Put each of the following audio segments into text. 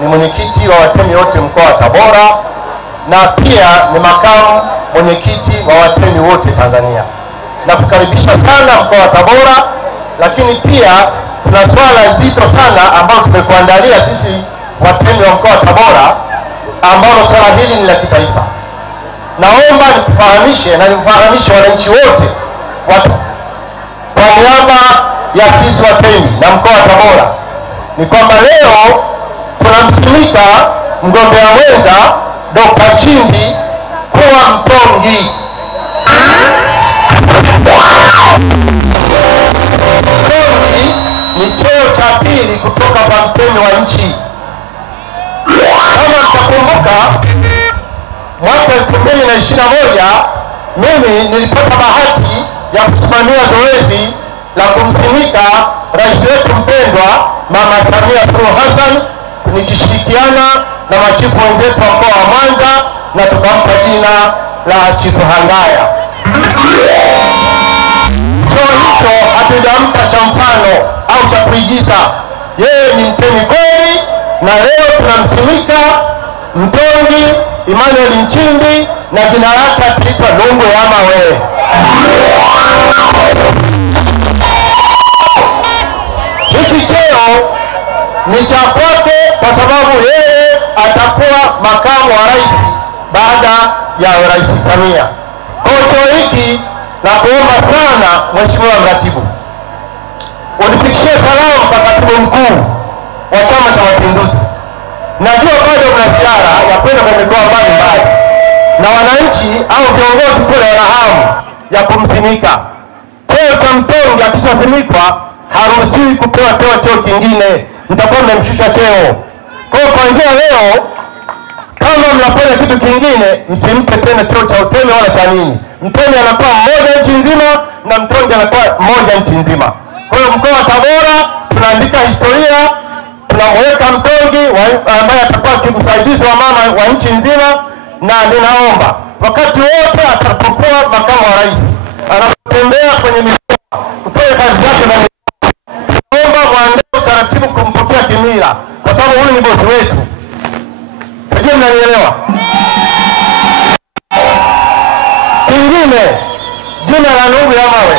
ni mwenyekiti wa watemi wote mkoa wa Tabora na pia ni makamu mwenyekiti wa watemi wote Tanzania. Na kukaribisha sana mkoa wa Tabora, lakini pia kuna swala zito sana ambalo tumekuandalia sisi watemi wa mkoa wa Tabora, ambalo swala hili ni la kitaifa. Naomba nikufahamishe na nimfahamishe wananchi wote kwa niaba ya sisi watemi na mkoa wa Tabora ni kwamba leo tunamsimika mgombea mwenza Dr. Nchimbi kuwa mtongi. Mtongi ni cheo cha pili kutoka kwa mtemi wa nchi. Kama mtakumbuka, mwaka 2021 mimi nilipata bahati ya kusimamia zoezi la kumsimika rais wetu mpendwa Mama Samia Suluhu Hassan, nikishirikiana na machifu wenzetu wa mkoa wa Mwanza, na tukampa jina la Chifu Hangaya. Cheo hicho hatujampa cha mfano au cha kuigiza. Yeye ni mtemi kweli, na leo tunamsimika mtongi Emmanuel Nchimbi, na jina lake ataitwa Lungu ya Mawe. Hiki cheo ni cha kwake kwa sababu yeye atakuwa makamu wa rais baada ya Rais Samia. Kwa cheo hiki na kuomba sana Mheshimiwa Mratibu, unifikishie salamu kwa katibu mkuu wa Chama cha Mapinduzi. Najua bado kuna ziara ya kwenda kwa mikoa mbalimbali na wananchi au viongozi kule wana hamu ya kumsimika. Cheo cha mtongi akishasimikwa haruhusiwi kupewa cheo kingine, mtakuwa mmemshusha cheo. Kwa kuanzia leo, kama mnafanya kitu kingine, msimpe tena cheo cha utemi wala cha nini. Mtemi anakuwa mmoja nchi nzima na mtongi anakuwa mmoja nchi nzima. Kwa hiyo mkoa wa Tabora tunaandika historia, tunamweka mtongi ambaye atakuwa msaidizi wa mama wa nchi nzima, na ninaomba wakati wote atakapokuwa makamu wa rais anapotembea kwenye mikoa kufanya kazi zake, na naomba muandae utaratibu kumpokea kimila, kwa sababu huyu ni bosi wetu. Sijui mnanielewa. Kingine, jina la Lungu ya Mawe.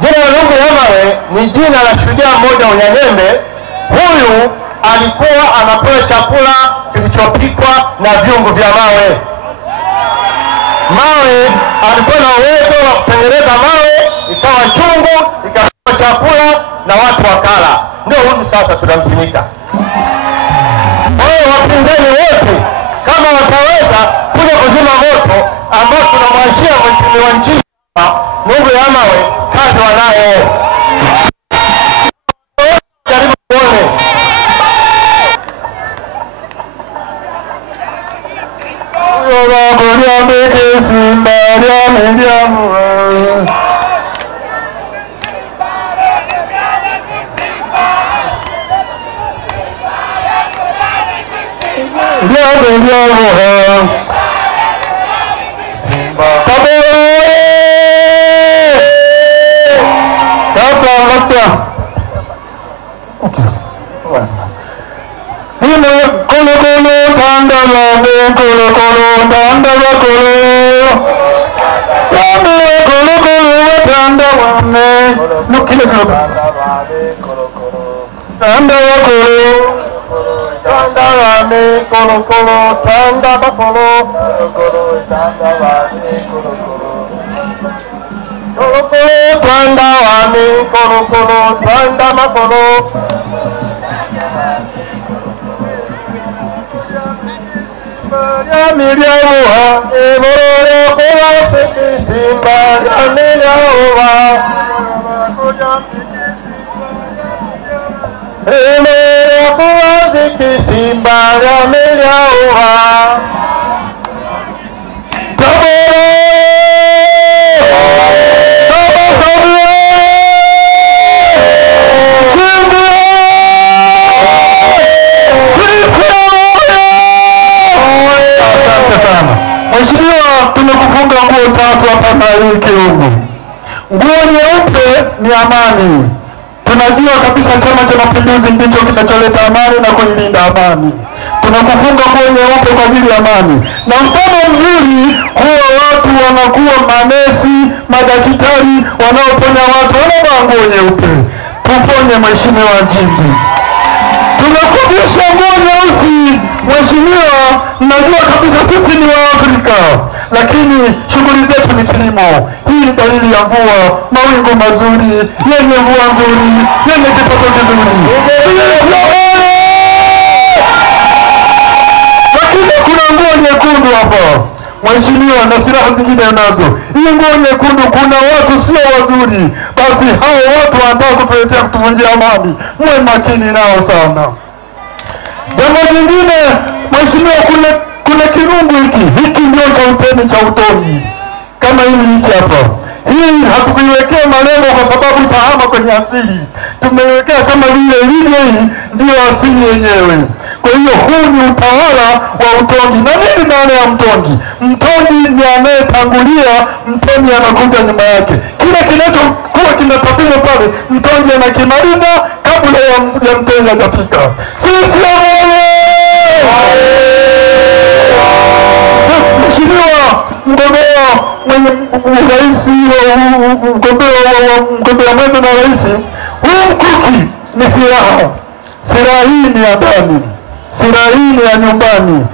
Jina la Lungu ya Mawe ni jina la shujaa mmoja Unyanyembe. Huyu alikuwa anapewa chakula kilichopikwa na viungo vya mawe. Mawe alikuwa na uwezo wa kutengeneza mawe ikawa chungu, ikawa chakula na watu wakala. Ndio huyu sasa tunamsimika. Kwa hiyo wapinzani wote kama wataweza kuja kuzima moto ambao tunamwachia Mheshimiwa Nchimbi Lungu ya Mawe, kazi wanayo. Karibu kuone. Nguo nyeupe ni amani. Tunajua kabisa Chama cha cha Mapinduzi ndicho kinacholeta amani na kuilinda amani. Tunakufunga nguo nyeupe kwa ajili ya amani, na mfano mzuri huwa watu wanakuwa manesi, madaktari wanaoponya watu wanavaa nguo nyeupe. Tuponye Mheshimiwa Nchimbi. Tunakuvisha nguo nyeusi Mheshimiwa, najua kabisa sisi ni Waafrika, lakini shughuli zetu ni kilimo. Hii ni dalili ya mvua, mawingu mazuri, yenye mvua nzuri, yenye kipato kizuri. Lakini kuna nguo nyekundu hapa Mheshimiwa, na silaha zingine nazo. Hii nguo nyekundu, kuna watu sio wazuri, basi hao watu wanataka kutuletea kutuvunjia amani. Mwe makini nao sana. Jambo jingine Mheshimiwa, kuna kirungu hiki ndio cha utemi cha utoni. Kama hiki hapa. Hii hatukuiwekea malengo kwa sababu itahama kwenye asili. Tumeiwekea kama vile ilivyo, hii ndio asili yenyewe. Kwa hiyo huu ni utawala wa utongi. Na nini maana ya mtongi? Mtongi ni anayetangulia, mtemi anakuja nyuma yake. Kile kinachokuwa kinatatizo pale, mtongi anakimaliza kabla ya mtemi hajafika. Sisi Mheshimiwa mgombea mwenye urais, mgombea mwenza na rais, huu mkuki ni silaha. Silaha hii ni ya ndani, silaha hii ni ya nyumbani.